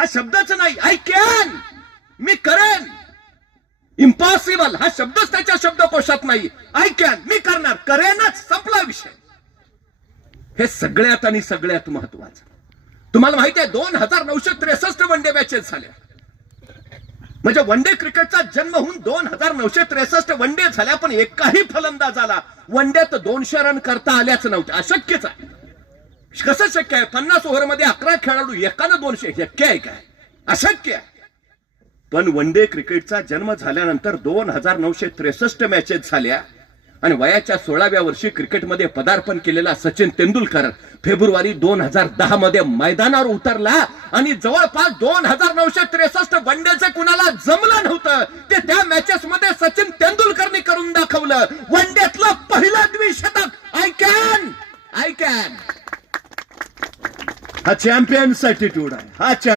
हा शब्दच नाही. आय कॅन, मी करेन. इम्पॉसिबल हा शब्दच त्याच्या शब्दकोशात नाही. आय कॅन, मी करणार, करेनच, संपला विषय. हे सगळ्यात आणि सगळ्यात महत्वाचं. तुम्हाला माहिती आहे 2963 वन डे मॅचेस झाल्या. म्हणजे वन डे क्रिकेटचा जन्म होऊन 2963 वन डे झाल्या, पण एकाही फलंदाजाला वन डेत 200 रन करता आल्याच नव्हते. अशक्यच आहे. कसं शक्य आहे? 50 ओव्हरमध्ये 11 खेळाडू एकानं 200, शक्य आहे काय? अशक्य आहे. पण वन डे क्रिकेटचा जन्म झाल्यानंतर 2963 मॅचेस झाल्या आणि वयाच्या 16व्या वर्षी क्रिकेटमध्ये पदार्पण केलेला सचिन तेंडुलकर फेब्रुवारी 2010 मध्ये मैदानावर उतरला आणि जवळपास 2963 वन डेचे कुणाला जमलं नव्हतं ते त्या मॅचेस मध्ये सचिन तेंडुलकरने करून दाखवलं. वन डेतलं पहिलं द्विशतक. I can, I can. हा चॅम्पियन्स ॲटिट्यूड आहे. हा